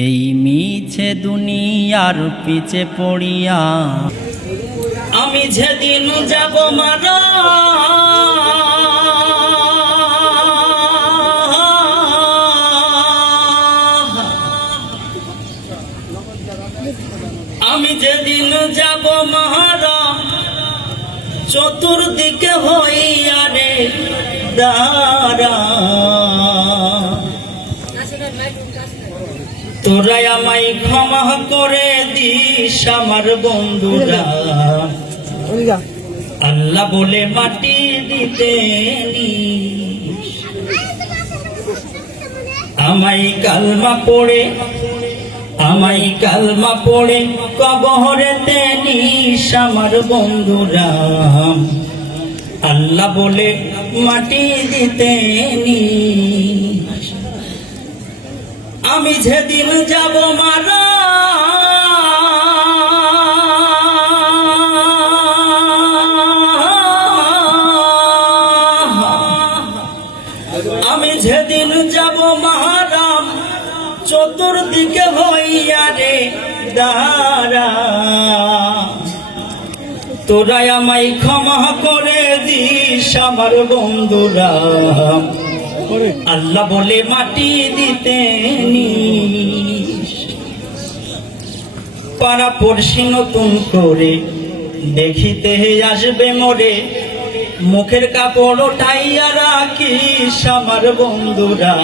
এই মিছে দুনিয়ার পিছে পড়িয়া আমি যেদিন যাব মারা, আমি যেদিন যাব মারা, চতুর্দিকে হইয়া রে দাঁড়া, তোরাই আমায় ক্ষমা করে দিস আমার বন্ধুরা। আল্লাহ বলে মাটি দিতে আমায় কালমা পড়ে কবরেতে নিস আমার বন্ধুরা। আল্লাহ বলে মাটি দিতে আমি যেদিন যাব মারা, আমি যেদিন যাব মারা, চতুর্দিকে হইয়া রে দাঁড়া, তোরাই আমায় ক্ষমা করে দিস আমার বন্ধুরা। আল্লাহ বলে মাটি দিতে পাড়া পড়শি নতুন করে দেখিতে আসবে মোরে, মুখের কাপড় উঠাইয়া রাখিস আমার বন্ধুরা,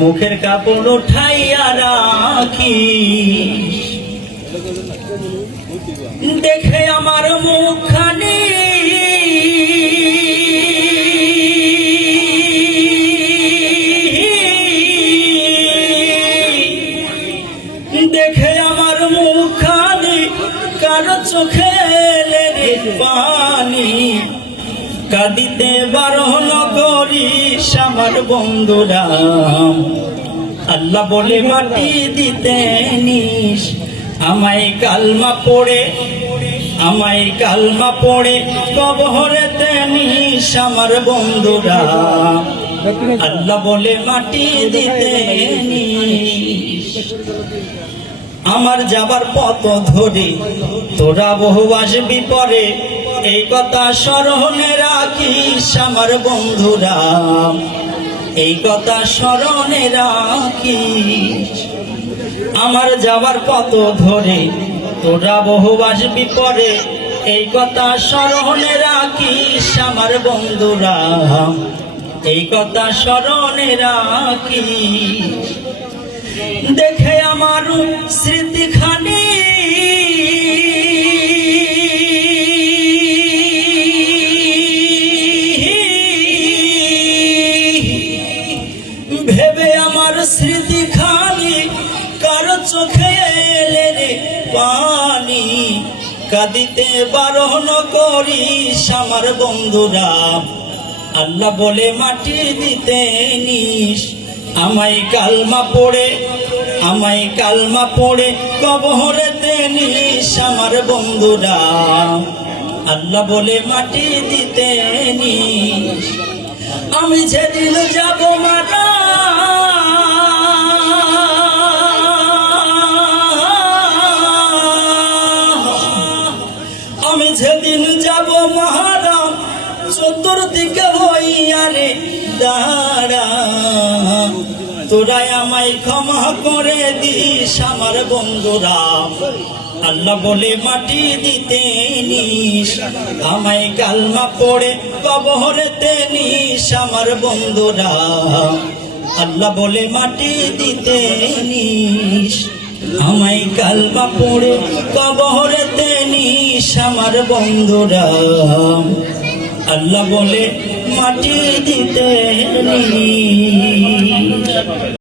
মুখের কাপড় উঠাইয়া রাখিস। দেখে আমার মুখখানি কারো চোখে পানি কাঁদিতে বারণ করিস আমার বন্ধুরা। আল্লাহ বলে মাটি দিতে নিস আমায় কালমা পড়ে কবরেতে নিস আমার বন্ধুরা। আল্লাহ বলে মাটি দিতে নিস আমার যাবার পথ ধরে তোরা বহু আসবি পরে, এই কথা স্মরণে রাখিস আমার বন্ধুরা, এই কথা স্মরণে রাখিস। আমার যাবার পথ ধরে তোরা বহু আসবি পরে, এই কথা স্মরণে রাখিস আমার বন্ধুরা, এই কথা স্মরণে রাখিস। দেখে আমার স্মৃতিখানি ভেবে আমার স্মৃতিখানি কারো চোখে এলে রে পানি কাঁদিতে বারণ করিস আমার বন্ধুরা। আল্লাহ বলে মাটি দিতে নিস আমায় কালমা পড়ে কবরেতে নিস আমার বন্ধুরা। আল্লাহ বলে মাটি দিতে নিস আমি যেদিন যাব মারা, আমি যেদিন যাব মারা, চতুর্দিকে হইয়া রে দাঁড়া, তোরাই আমায় ক্ষমা করে দিস আমার বন্ধুরা। আল্লাহ বলে মাটি দিতে নিস আমায় কালমা পড়ে কবরেতে নিস আমার বন্ধুরা। আল্লাহ বলে মাটি দিতে নিস আমায় কালমা পড়ে কবরেতে নিস আমার বন্ধুরা। আল্লাহ বলে মাটি দিতে নিস।